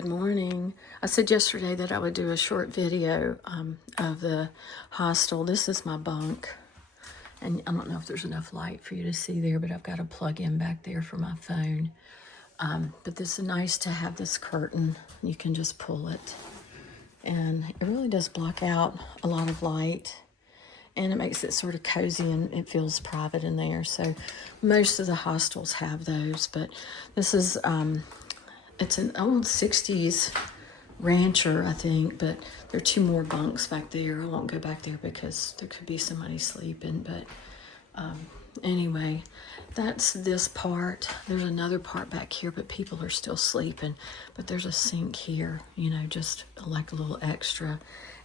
Good morning. I said yesterday that I would do a short video of the hostel. This is my bunk, and I don't know if there's enough light for you to see there, but I've got a plug-in back there for my phone. But this is nice to have this curtain. You can just pull it, and it really does block out a lot of light, and it makes it sort of cozy and it feels private in there. So most of the hostels have those, but this is it's an old 60s rancher, I think, but there are two more bunks back there. I won't go back there because there could be somebody sleeping, but anyway, that's this part. There's another part back here, but people are still sleeping. But there's a sink here, you know, just like a little extra.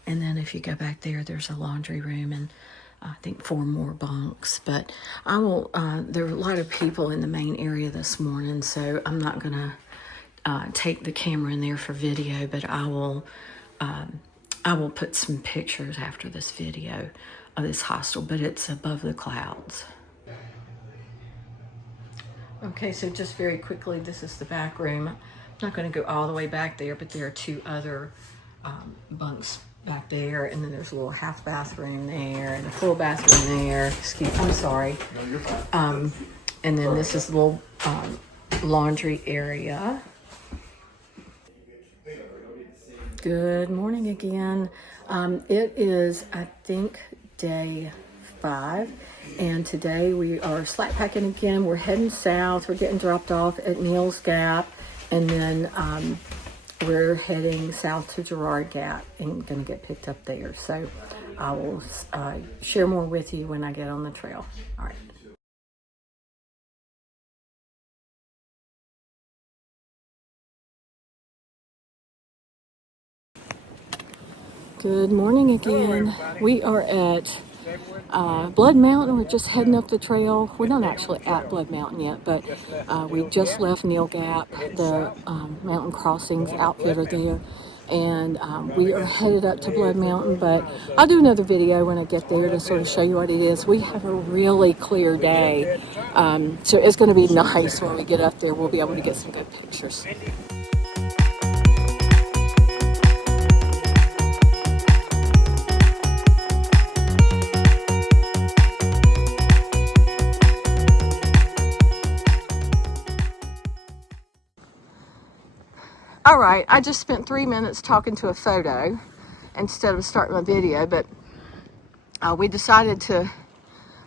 And then if you go back there, there's a laundry room and I think 4 more bunks. But I will, there are a lot of people in the main area this morning, so I'm not gonna take the camera in there for video, but I will put some pictures after this video of this hostel, but it's above the clouds. Okay, so just very quickly, this is the back room. I'm not going to go all the way back there, but there are 2 other bunks back there, and then there's a little half bathroom there and a full bathroom there. I'm sorry. No, you're fine. And then this is a little laundry area. Good morning again. It is, I think, day 5, and today we are slackpacking again. We're heading south. We're getting dropped off at Neal's Gap, and then we're heading south to Girard Gap and going to get picked up there. So I will share more with you when I get on the trail. All right. Good morning again. We are at Blood Mountain. We're just heading up the trail. We're not actually at Blood Mountain yet, but we just left Neal Gap, the mountain crossings outfitter there, and we are headed up to Blood Mountain, but I'll do another video when I get there to sort of show you what it is. We have a really clear day, so it's going to be nice when we get up there. We'll be able to get some good pictures. All right, I just spent 3 minutes talking to a photo instead of starting my video, but we decided to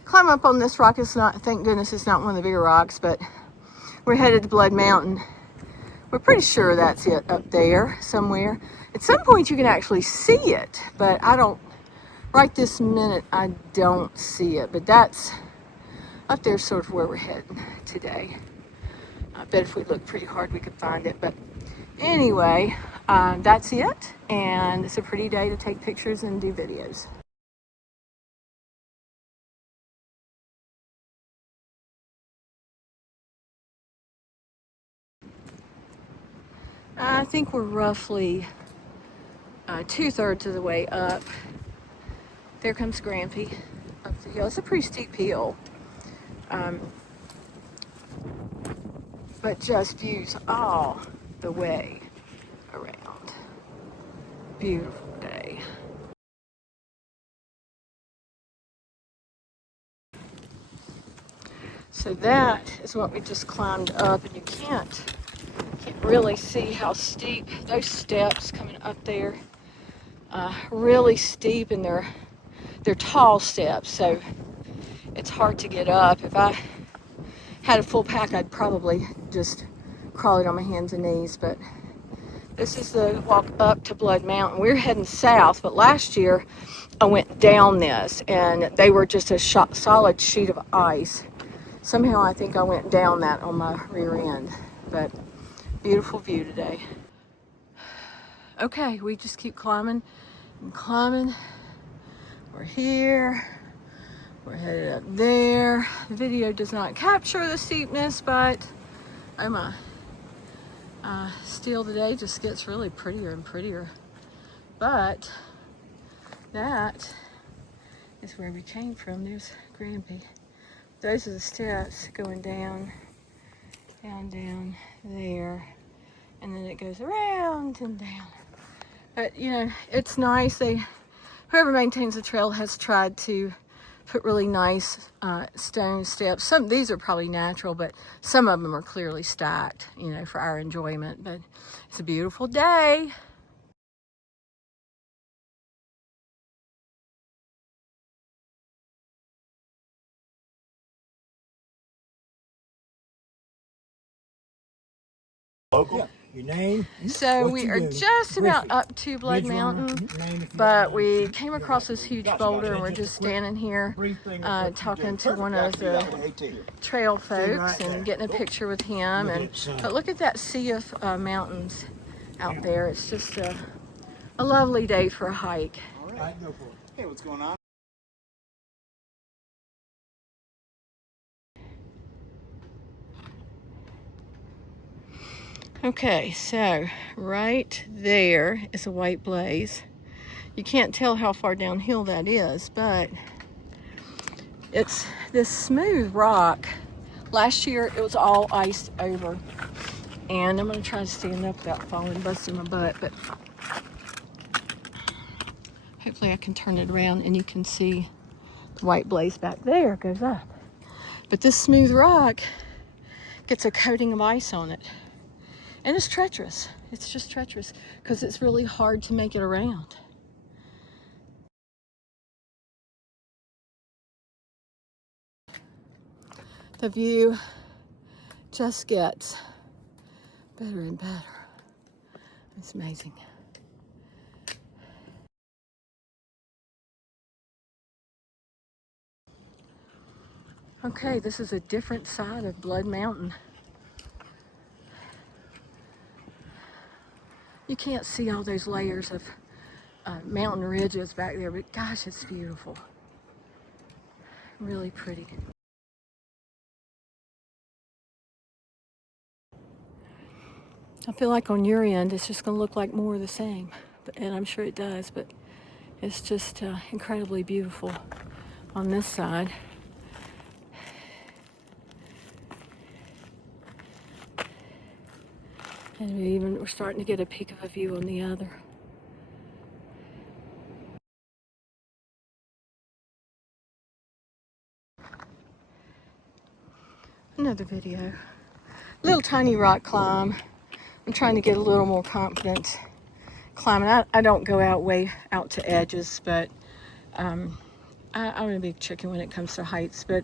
climb up on this rock. It's not, thank goodness it's not one of the bigger rocks, but we're headed to Blood Mountain. We're pretty sure that's it up there somewhere. At some point you can actually see it, but I don't, right this minute, I don't see it, but that's up there sort of where we're heading today. I bet if we look pretty hard we could find it, but anyway, that's it, and it's a pretty day to take pictures and do videos. I think we're roughly 2/3 of the way up. There comes Grampy up the hill. It's a pretty steep hill, but just views all the way around. Beautiful day. So that is what we just climbed up, and you can't really see how steep those steps coming up there. Really steep, and they're tall steps, so it's hard to get up. If I had a full pack, I'd probably just crawl it on my hands and knees, but this is the walk up to Blood Mountain. We're heading south, but last year I went down this, and they were just a solid sheet of ice. Somehow I think I went down that on my rear end, but beautiful view today. Okay, we just keep climbing and climbing. We're here. We're headed up there. The video does not capture the steepness, but oh my. Still today just gets really prettier and prettier. But that is where we came from. There's Grampy. Those are the steps going down there. and then it goes around and down. But you know, it's nice. Whoever maintains the trail has tried to put really nice stone steps. Some of these are probably natural, but some of them are clearly stacked, you know, for our enjoyment. But it's a beautiful day. Local? Yeah. Your name? So we are just about up to Blood Mountain, but we came across this huge boulder and we're just standing here talking to one of the trail folks and getting a picture with him. But look at that sea of mountains out there. It's just a lovely day for a hike. All right, go for it. Hey, what's going on? Okay, so right there is a white blaze. You can't tell how far downhill that is, but it's this smooth rock. Last year it was all iced over, and I'm gonna try to stand up without falling, busting my butt, but hopefully I can turn it around and you can see the white blaze back there goes up. But this smooth rock gets a coating of ice on it. And it's treacherous. It's just treacherous because it's really hard to make it around. The view just gets better and better. It's amazing. Okay, this is a different side of Blood Mountain. You can't see all those layers of mountain ridges back there, but gosh, it's beautiful. Really pretty. I feel like on your end, it's just gonna look like more of the same, and I'm sure it does, but it's just incredibly beautiful on this side. And we're starting to get a peek of a view on the other. Another video. Little tiny rock climb. I'm trying to get a little more confidence climbing. I don't go way out to edges, but I'm a big chicken when it comes to heights. But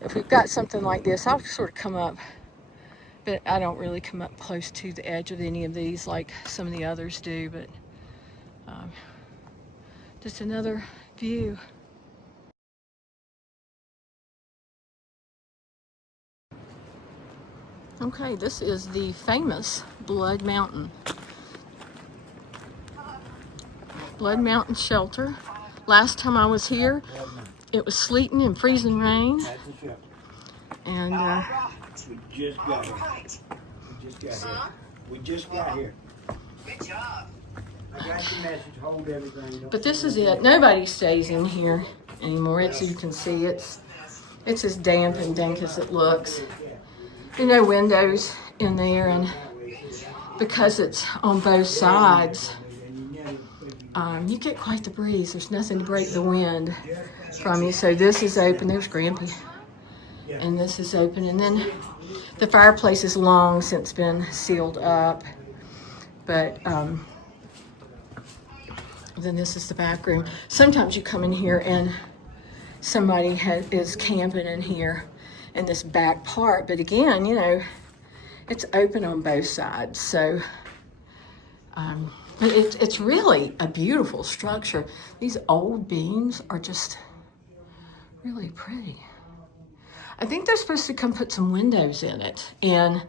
if we've got something like this, I'll sort of come up, but I don't really come up close to the edge of any of these like some of the others do. But just another view. Okay, this is the famous Blood Mountain. Blood Mountain Shelter. Last time I was here, it was sleeting and freezing rain. And we just got here. We just got here. Good job. I got your message. Hold everything. but this is it. Nobody stays in here anymore. It's, you can see it's as damp and dank as it looks. There are no windows in there, and because it's on both sides, you get quite the breeze. There's nothing to break the wind from you. So this is open. There's Grampy. And this is open. And then the fireplace is long since been sealed up. But then this is the back room. Sometimes you come in here and somebody is camping in here in this back part. But again, you know, it's open on both sides. So it's really a beautiful structure. These old beams are just really pretty. I think they're supposed to come put some windows in it. And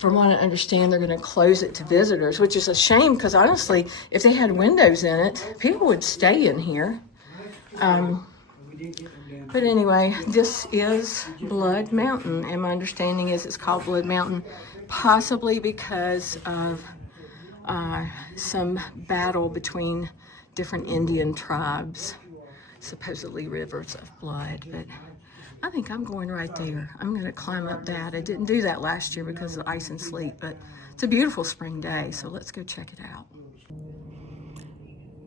from what I understand, they're going to close it to visitors, which is a shame because honestly, if they had windows in it, people would stay in here. But anyway, this is Blood Mountain, and my understanding is it's called Blood Mountain possibly because of some battle between different Indian tribes, supposedly rivers of blood. But I think I'm going right there. I'm going to climb up that. I didn't do that last year because of ice and sleet, but it's a beautiful spring day, so let's go check it out.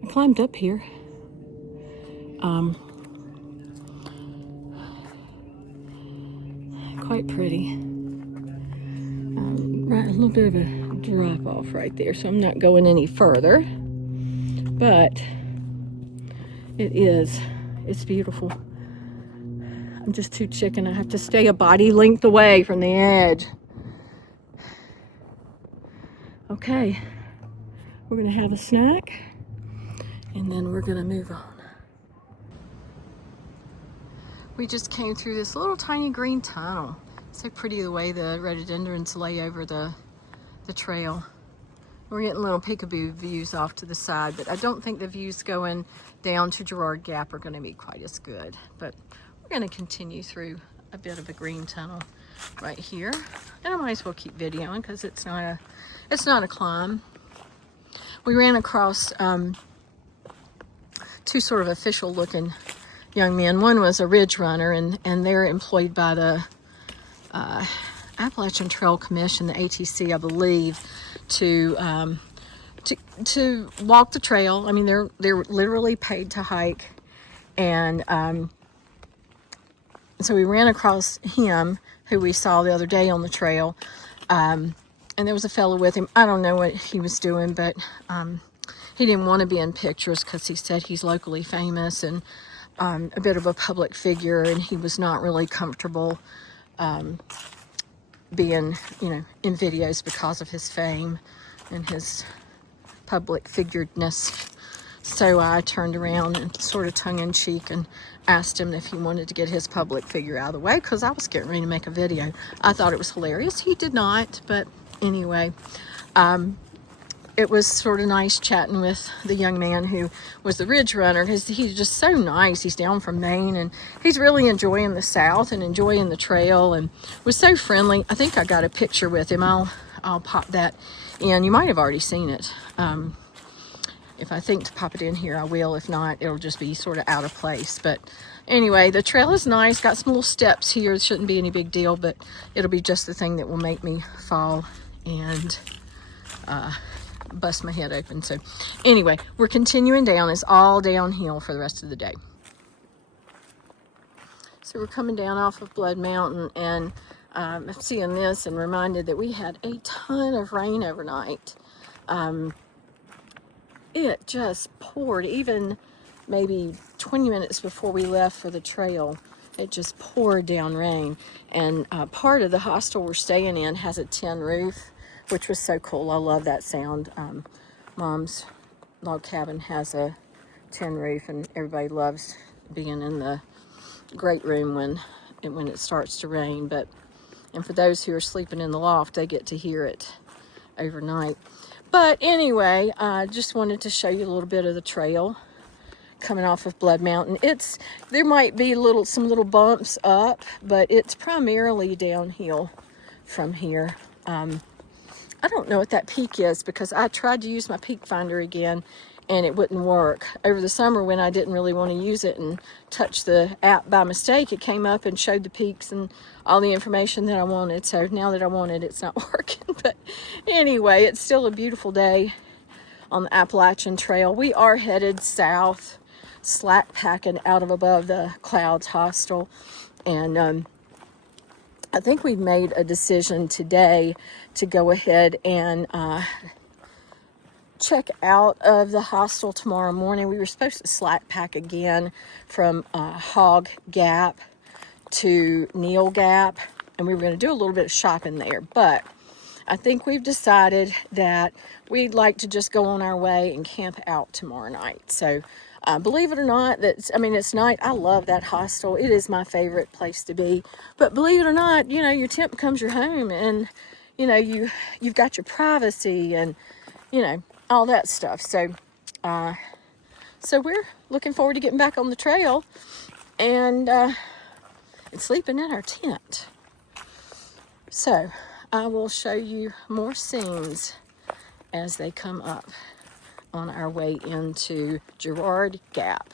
I climbed up here. Quite pretty. Right, a little bit of a drop off right there, so I'm not going any further. But it's beautiful. I'm just too chicken. I have to stay a body length away from the edge. Okay, we're gonna have a snack and then we're gonna move on. We just came through this little tiny green tunnel. So pretty the way the rhododendrons lay over the trail. We're getting little peekaboo views off to the side, but I don't think the views going down to Girard Gap are gonna be quite as good. But we're gonna continue through a bit of a green tunnel right here. And I might as well keep videoing because it's not a climb. We ran across two sort of official looking young men. One was a ridge runner, and they're employed by the Appalachian Trail Commission, the ATC, I believe, to walk the trail. I mean, they're literally paid to hike, and so we ran across him, who we saw the other day on the trail, and there was a fellow with him. I don't know what he was doing, but he didn't want to be in pictures because he said he's locally famous and a bit of a public figure, and he was not really comfortable being, in videos because of his fame and his public figuredness. So I turned around and sort of tongue-in-cheek and asked him if he wanted to get his public figure out of the way because I was getting ready to make a video. I thought it was hilarious. He did not, but anyway, it was sort of nice chatting with the young man who was the ridge runner. He's just so nice. He's down from Maine, and he's really enjoying the South and enjoying the trail, and was so friendly. I think I got a picture with him. I'll pop that in. You might have already seen it. If I think to pop it in here, I will. If not, it'll just be sort of out of place. But anyway, the trail is nice. Got some little steps here. It shouldn't be any big deal, but it'll be just the thing that will make me fall and bust my head open. So anyway, we're continuing down. It's all downhill for the rest of the day. So we're coming down off of Blood Mountain, and I'm seeing this and reminded that we had a ton of rain overnight. It just poured, even maybe 20 minutes before we left for the trail. It just poured down rain, and part of the hostel we're staying in has a tin roof, which was so cool. I love that sound. Mom's log cabin has a tin roof, and everybody loves being in the great room when it starts to rain. And for those who are sleeping in the loft, they get to hear it overnight. But anyway, I just wanted to show you a little bit of the trail coming off of Blood Mountain. There might be some little bumps up, but it's primarily downhill from here. I don't know what that peak is because I tried to use my peak finder again and it wouldn't work. Over the summer when I didn't really want to use it and touch the app by mistake, it came up and showed the peaks and all the information that I wanted. So now that I want it, it's not working. But anyway, it's still a beautiful day on the Appalachian Trail. We are headed south, Slackpacking out of above the Clouds Hostel. And I think we've made a decision today to go ahead and check out of the hostel tomorrow morning. We were supposed to slack pack again from Hog Gap to Neal Gap, and we were going to do a little bit of shopping there, but I think we've decided that we'd like to just go on our way and camp out tomorrow night. So believe it or not, it's night. I love that hostel. It is my favorite place to be. But believe it or not, your tent becomes your home, and you've got your privacy and all that stuff. So we're looking forward to getting back on the trail and sleeping in our tent. So I will show you more scenes as they come up on our way into Girard Gap.